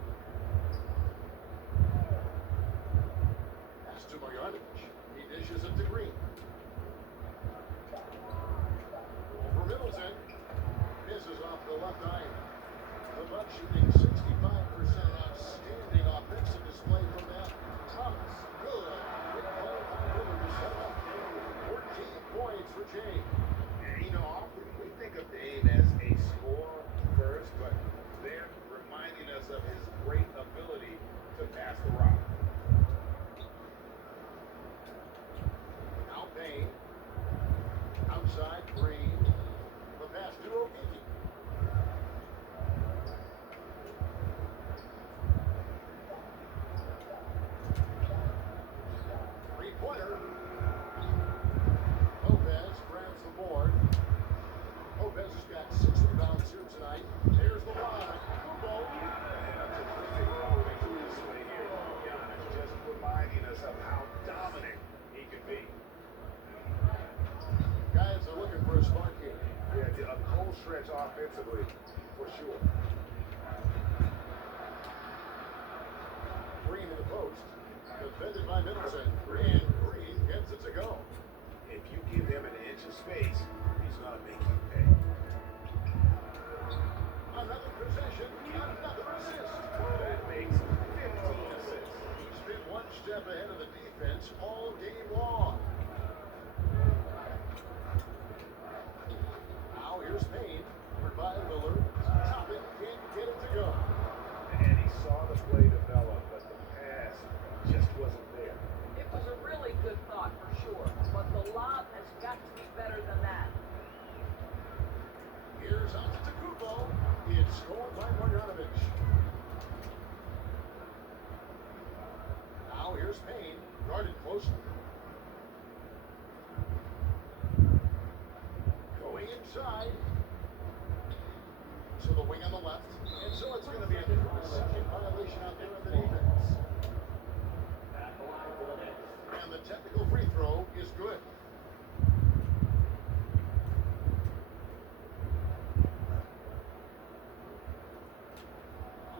Pass to Bogdanovich. He dishes it to Green. For Middleton. Misses off the left eye. The Bucks shooting 65%. Outstanding offensive display from them. Thomas. Good. Big play by Lillard to set up. 14 points for Jay. And you know, often we think of Dame as a scorer first, but they're reminding us of his great ability to pass the rock. Now Payne. Outside Green. The pass to Okeke. Three-pointer. Lopez grabs the board. Lopez has got 6 rebounds here tonight. There's the line. Kubo. And a terrific offensive display here. Giannis just reminding us of how dominant he can be. Guys are looking for a spark here. Yeah, a cold stretch offensively, for sure. Green in the post. Defended by Middleton. And Green gets it to go. If you give him an inch of space, he's going to make you pay. Another possession. Another assist. That makes 15 assists. He's been one step ahead of the defense all game long. Now here's Payne. Covered by Lillard. Top it. Can't get it to go. And he saw the play develop, but the pass just wasn't there. It was a really good thought for sure, but the lob has got to be better than that. Here's Antetokounmpo. It's scored by Bogdanovich. Now here's Payne. Guarded closely. Going inside. To the wing on the left. And so it's going to be a second violation out there on the defense. And the technical free throw is good.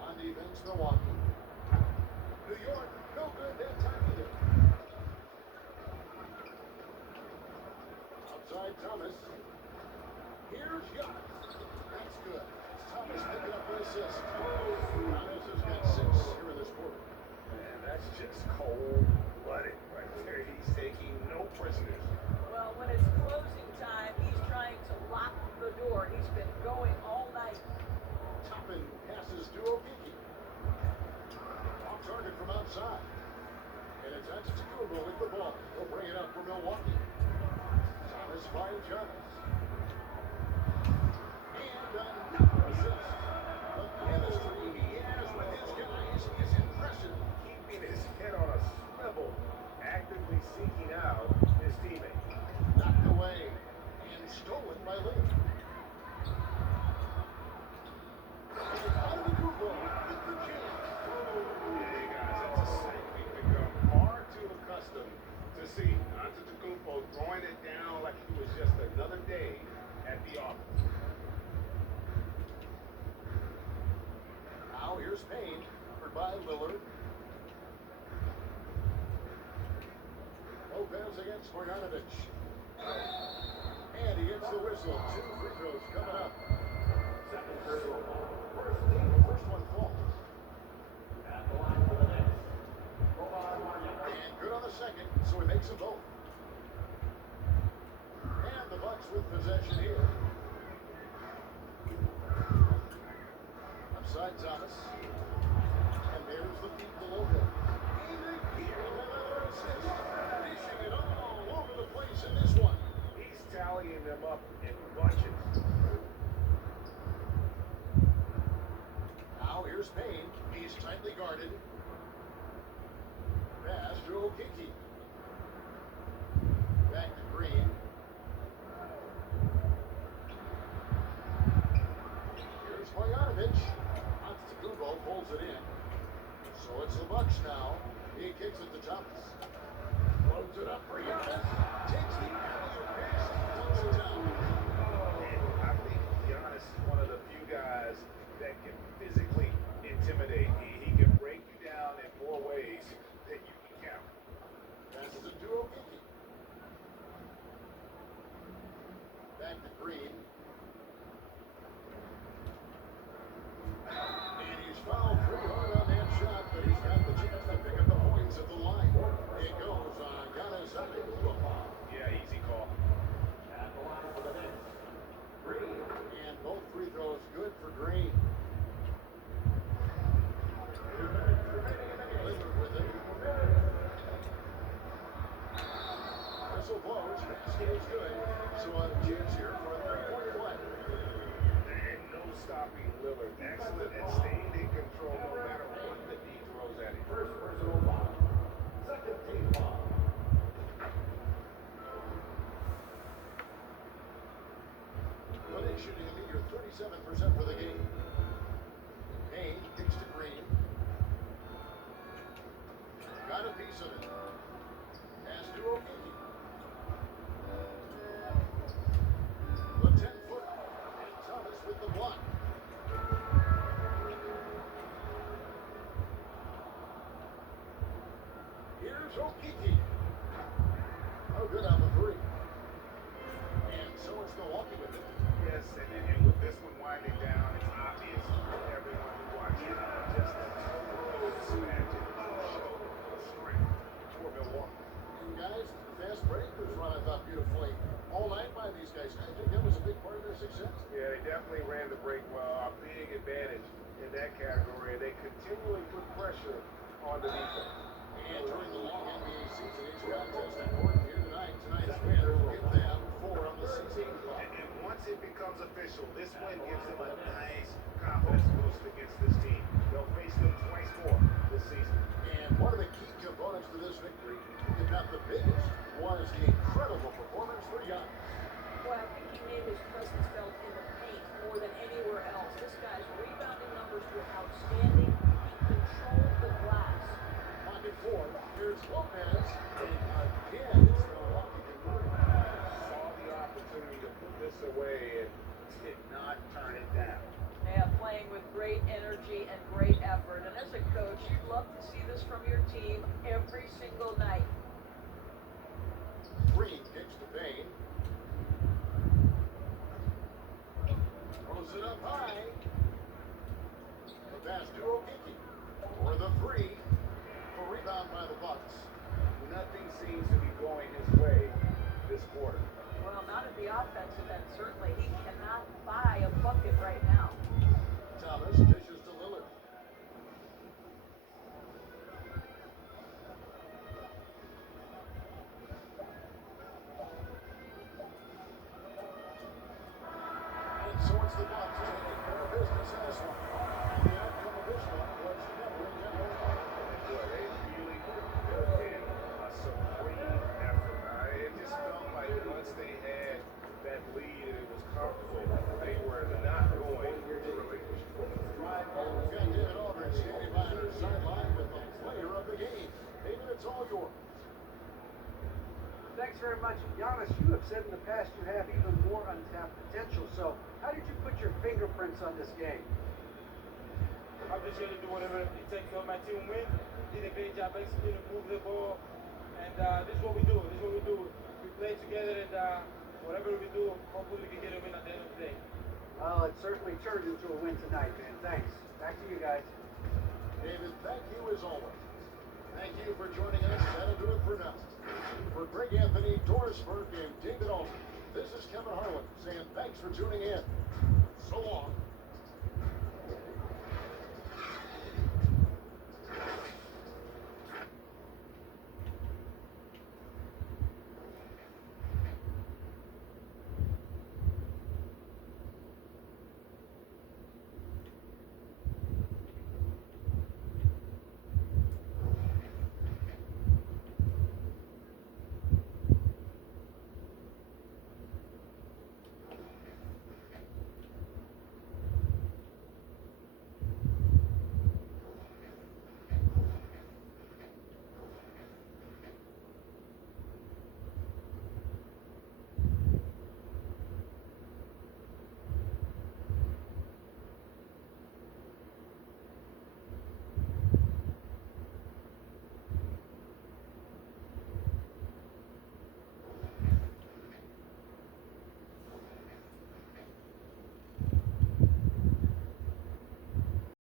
On defense, Milwaukee. New York, no good that time either. Outside Thomas. Here's Giannis. That's good. It's Thomas picking up the assist. Giannis has got 6 here in this quarter. And that's just cold-blooded right there. He's taking no prisoners. Well, when it's closing time, he's trying to lock the door. He's been going all night. Toppin passes to Okeke. Off target from outside. And it's Antetokounmpo with the ball. He'll bring it up for Milwaukee. Thomas finds Giannis. And another assist. The chemistry he has with his guys is impressive. Keeping his head on a swivel, actively seeking out his teammate. Knocked away and stolen by Lillard. And Antetokounmpo with the jam. the offense. Now here's Payne, covered by Lillard. Lopez against Bogdanovich. And he gets the whistle. 2 free throws coming up. Second personal foul. The first one falls. At the line for the Knicks. And good on the second, so he makes them both. And the Bucks with possession here. Upside Thomas. And there's the people logo. Another assist. Dishing it all over the place in this one. He's tallying them up in bunches. Now here's Payne. He's tightly guarded. Pass to Okiki. Back to Green. Here's Bogdanovich. Antetokounmpo pulls it in. So it's the Bucks now. He kicks it to Thomas. Loads it up for Giannis. Takes the alley-oop pass and knocks it down. And I think Giannis is one of the few guys that can physically intimidate. He can break you down in more ways than you can count. Passes it to Okiki. Back to Green. And he's fouled pretty hard on that shot, but he's got the chance to pick up the points at the line. It goes on Giannis Antetokounmpo. Yeah, easy call. At the line for the Knicks. Green. And both free throws good for Green. Lillard with it. Whistle blows. Basket is good. So a chance here for a 3-point play. And no stopping Lillard. Excellent at staying in control no matter what the D throws at him. First personal foul. Second team foul. Winning shooting a meter 37% for the game. Payne kicks to Green. Got a piece of it. Pass to Okiki. The 10-foot. And Thomas with the block. Here's Okiki. Oh, good on the three. And so it's Milwaukee with it. Yes, and with this one winding down, it's obvious to everyone who watches just a total mismatch and show of strength for Milwaukee. And guys, fast break was run, I thought, beautifully all night by these guys. I think that was a big part of their success. Yeah, they definitely ran the break well. A big advantage in that category. They continually put pressure on the defense. And during the long NBA season, each contest important here tonight. Tonight's win will give them 4 on the season clock. And once it becomes official, this win gives them a nice confidence boost against this team. They'll face them twice more this season. And one of the key components to this victory, if not the biggest, was the incredible performance for Giannis. Well, I think he made his presence felt in the paint more than anywhere else. This guy's rebounding numbers were outstanding. He controlled the glass. Pocket 4, here's Lopez. And again, it's Milwaukee converting. Saw the opportunity to put this away and did not turn it down. Yeah, playing with great energy and great effort. And as a coach, you'd love to see this from your team every single night. Green kicks to Payne. Throws it up high. The pass to Okiki. For the 3. For rebound by the Bucks. Nothing seems to be going his way this quarter. Well, not at the offensive end, certainly. He cannot buy a bucket right now. Thomas dishes to Lillard. And so it's the Bucks taking care of business in this one. And the outcome of this one was never in doubt. Boy, they really put in a supreme effort. It just felt like once they had that lead and it was comfortable, they were not going to relinquish. We've got David Aldridge standing by on the sideline with the player of the game. David, it's all yours. Thank Thanks very much. Giannis, you have said in the past you have even more untapped potential. So how did you put your fingerprints on this game? I'm just here to do whatever it takes to help my team win. Did a great job executing, move the ball, and this is what we do. This is what we do. We play together, and whatever we do, hopefully we can get a win at the end of the day. Well, it certainly turned into a win tonight, man. Thanks. Back to you guys. David, thank you as always. Thank you for joining us. That'll do it for now. For Greg Anthony, Doris Burke, and David Alton, this is Kevin Harlan saying thanks for tuning in. So long.